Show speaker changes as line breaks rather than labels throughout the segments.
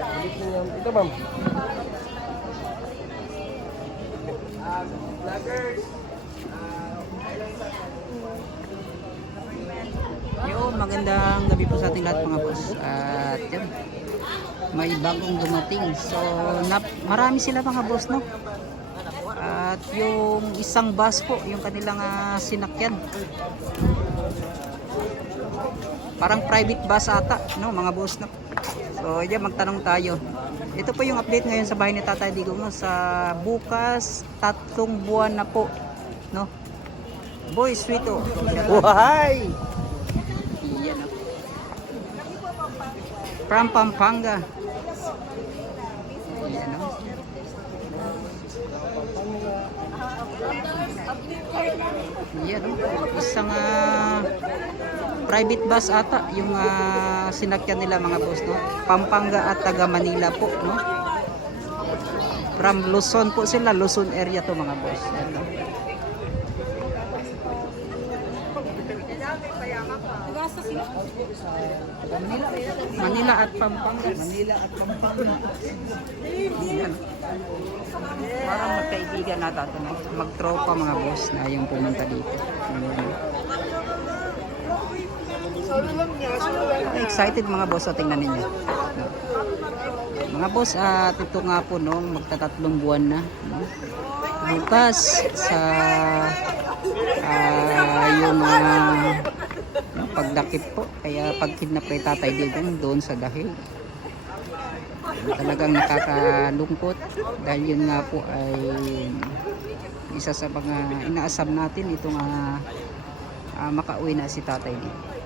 Ito ma'am.
Yun, magandang gabi po sa ating lahat mga boss. At yan, may bagong dumating. So, nap, marami sila mga boss, no? At yung isang bus po, yung kanilang ah, sinakyan. Parang private bus ata, no, mga boss, no? So, yan, magtanong tayo. Ito po yung update ngayon sa bahay ni Tatay Digo, no? Sa bukas, tatlong buwan na po, no? Boy, sweet, oh.
Why?
Yan o. From Pampanga. Yan o. Yan o. Isang ah, private bus ata yung ah, sinakyan nila mga boss no. Pampanga at taga Manila po no. From Luzon po sila, Luzon area to mga boss. Yan o. Manila at Pampanga.
Manila at Pampanga.
Yan. Parang magkaibigan na tato no? Magtropa mga boss na yung pumunta dito. Ayan. Excited mga boss so tingnan ninyo. No? Mga boss at ito nga po no magtatatlong buwan na no? Bukas sa ah, yung ah, pagdakip po kaya pag kidnap kay tatay Digong doon sa dahil talagang nakakalungkot dahil yun nga po ay isa sa mga inaasam natin itong uh, makauwi na si tatay dito.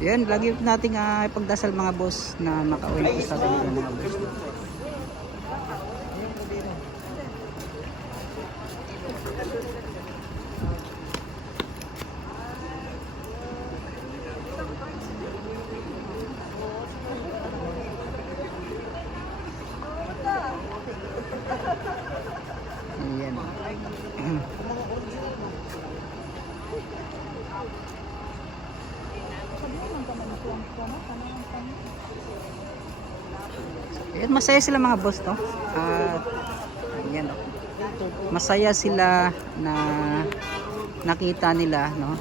Yan, lagi nating uh, ipagdasal mga boss na makauwi tatay dito mga boss. Ayan. Ayan, masaya sila mga boss, no? At, ayan, oh. Masaya sila na nakita nila, no?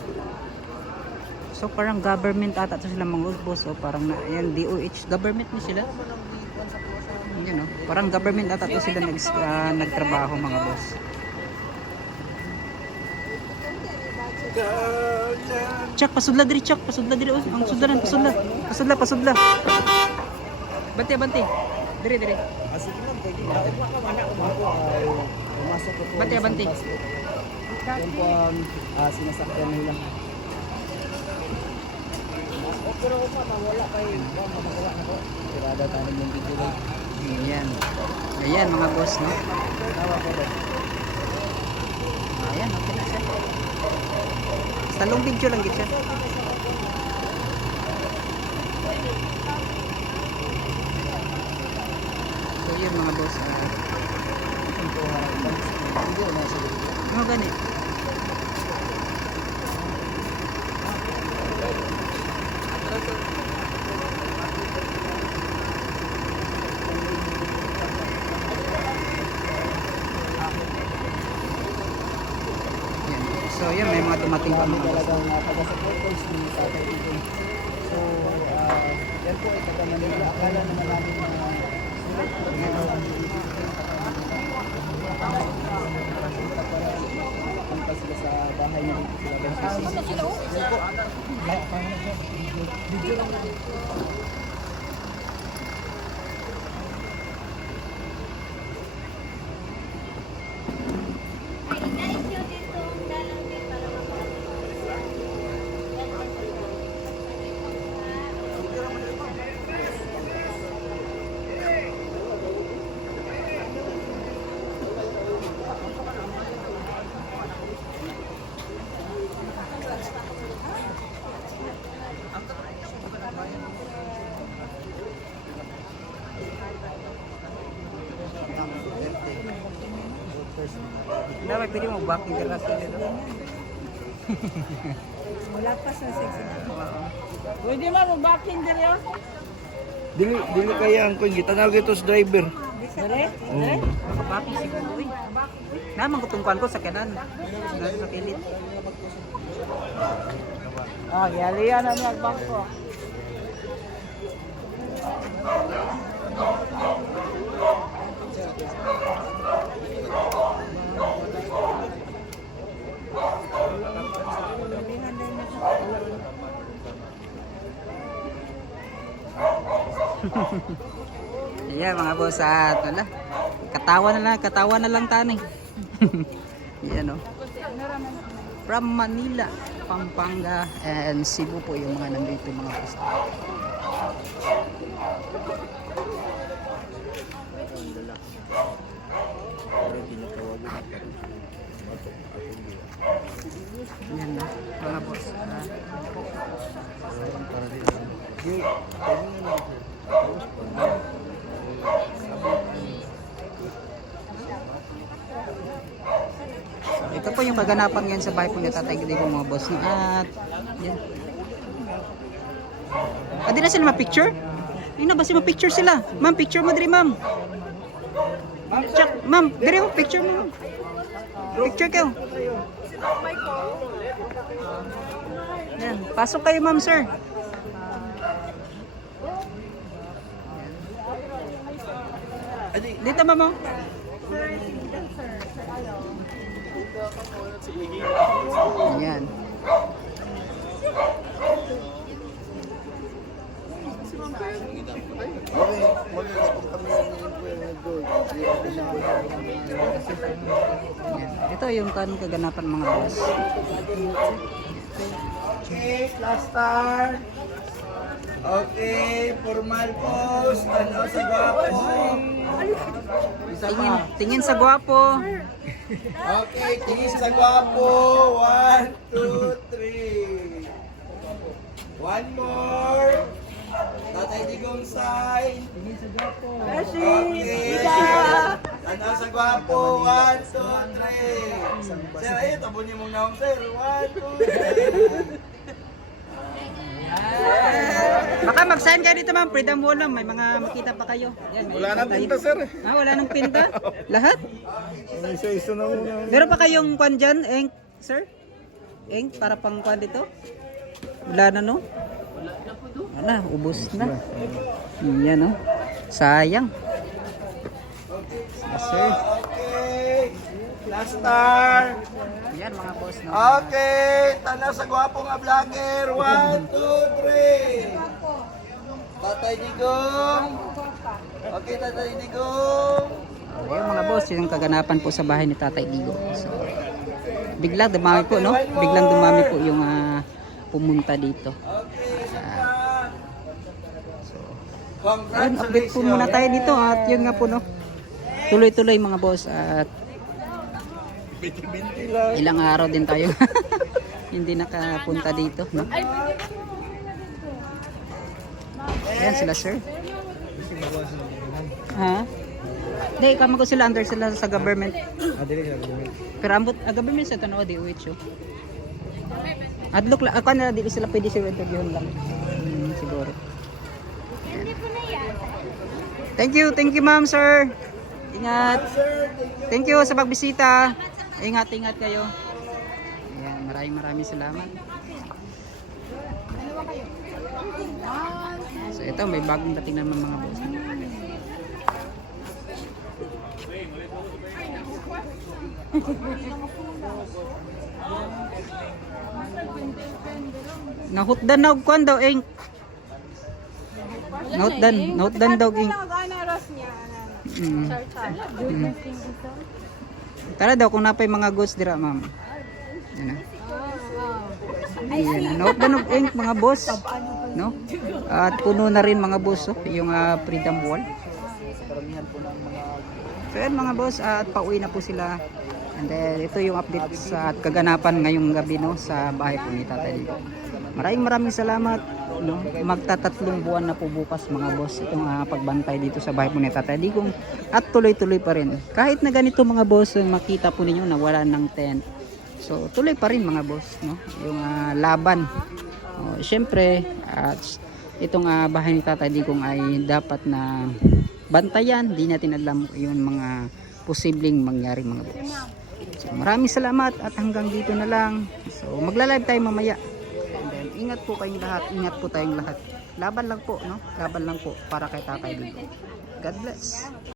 So, parang government ata to sila mga boss, oh. Parang, na, ayan, DOH, government ni sila. Ayan, oh. Parang government ata to sila nag, ah, nagtrabaho mga boss. Chak, pasudla diri, Chak, pasudla diri. Ang sudlaran, pasudla. Pasudla, pasudla. Bante, bante. Diri.
Ah, sige ma'am, pwede. Ah, pumasok ko bus ko. Yan po ang ah, sinasakyan nila. Oh, pero pa, wala kay oh, mamagawa na ko. Tirada tayo yung video lang.
Ayan. Ayan mga boss, no?
Tawa ko ba?
Ayan, okay na siya. Basta long video lang gid siya. Yun mga boss.
video.
Mga gani. Yan. So yan, may mga dumating pa mga boss.
uh. So, ah, yan po ay taga Manila. Akala naman namin na sulit po dito ang punta sila sa bahay niya dito sila. Na siya. Video lang
Dapat pwede mo back in the last year?
Wala pa sa sexy.
Pwede man mag-backing din yun.
Dili, dili kaya ang kung gitanawag ito sa driver.
Dire?
Oo.
Bakit siguro eh. Naman kutungkuan ko sa kanan. Sa sa pilit.
Ah, yali yan ang nagbangko.
Ayan mga boss at wala. Katawa na lang, katawa na lang tanay. Yan oh. From Manila, Pampanga, and Cebu po yung mga nandito mga boss. Yan na, mga boss. Ah, Ito po yung kaganapan ngayon sa bahay po ni Tatay Gidi ko mga boss. No? At, yan. Ah, di na sila ma-picture? Ayun na ba sila ma-picture sila? Ma'am, picture mo diri ma'am. Check, ma'am, diri mo, picture mo. ma'am. Picture kayo. Yan, pasok kayo ma'am sir. Dito ma'am oh. Ayan. Ayan. Ito yung kan kaganapan mga boss.
Okay, last start. Okay, formal pose. Ano sa gwapo?
Tingin, tingin sa gwapo.
Okay, tingin sa gwapo. One, two, three. One more. Tatay Digong sign. Okay. Ano sa gwapo? One, two, three. Sir, ayun, tabo niyo mong naong, sir. One, two, three.
Baka mag-sign kayo dito ma'am, freedom wall lang. May mga makita pa kayo. Yan, may
Wala nang pinta, sir.
Ah, wala nang pinta? Lahat?
Isa-isa na muna.
Meron pa kayong kwan dyan, Eng, sir? Eng, para pang kwan dito? Wala na no? Wala na, ubos na. Yan no? Sayang. Yes, sir.
Okay. Last star.
Yan mga boss no?
Okay. Tanaw sa gwapo nga vlogger. One, two, three. Tatay Digong. Okay, Tatay Digong.
Ayun mga boss, yung kaganapan po sa bahay ni Tatay Digo. So, biglang dumami po, no? Biglang dumami po yung ah, pumunta dito.
Pa.
So, ayun, update po muna tayo dito at yun nga po, no? Tuloy-tuloy mga boss at. Ilang araw din tayo hindi nakapunta dito, no? Ayan sila, sir. Ha? Hindi, kama ko sila under sila sa government. Pero ambot, ah, government sa tanawa di oh. Adlock lang, ako na, di sila pwede sila interviewin lang. Hmm, siguro. Thank you, thank you ma'am, sir. Ingat. Thank you sa pagbisita. Ingat, ingat kayo. Ayan, maraming maraming salamat. So ito, may bagong dating naman mga boss. Nahutdan na kwan daw, ing. Nahutdan, nahutdan daw, ing. Mm. Mm. Tara daw kung napay mga goods dira, ma'am. Na. Ayan, note na ink mga boss. No? At puno na rin mga boss oh, yung ah, freedom wall. So yan mga boss, at pauwi na po sila. And then ito yung update sa at kaganapan ngayong gabi no sa bahay po ni Tatay. Maraming maraming salamat. No? Magtatatlong buwan na po bukas mga boss itong ah, pagbantay dito sa bahay po ni Tatay Digong at tuloy-tuloy pa rin. Kahit na ganito mga boss, makita po ninyo na wala ng tent. So tuloy pa rin mga boss, no? Yung ah, laban Oh, Siyempre, at itong ah, bahay ni Tatay Digong ay dapat na bantayan. Di natin alam yung mga posibleng mangyari mga boss. So, maraming salamat at hanggang dito na lang. So, magla-live tayo mamaya. Ingat po kayong lahat. Ingat po tayong lahat. Laban lang po, no? Laban lang po para kay Tatay Digong. God bless.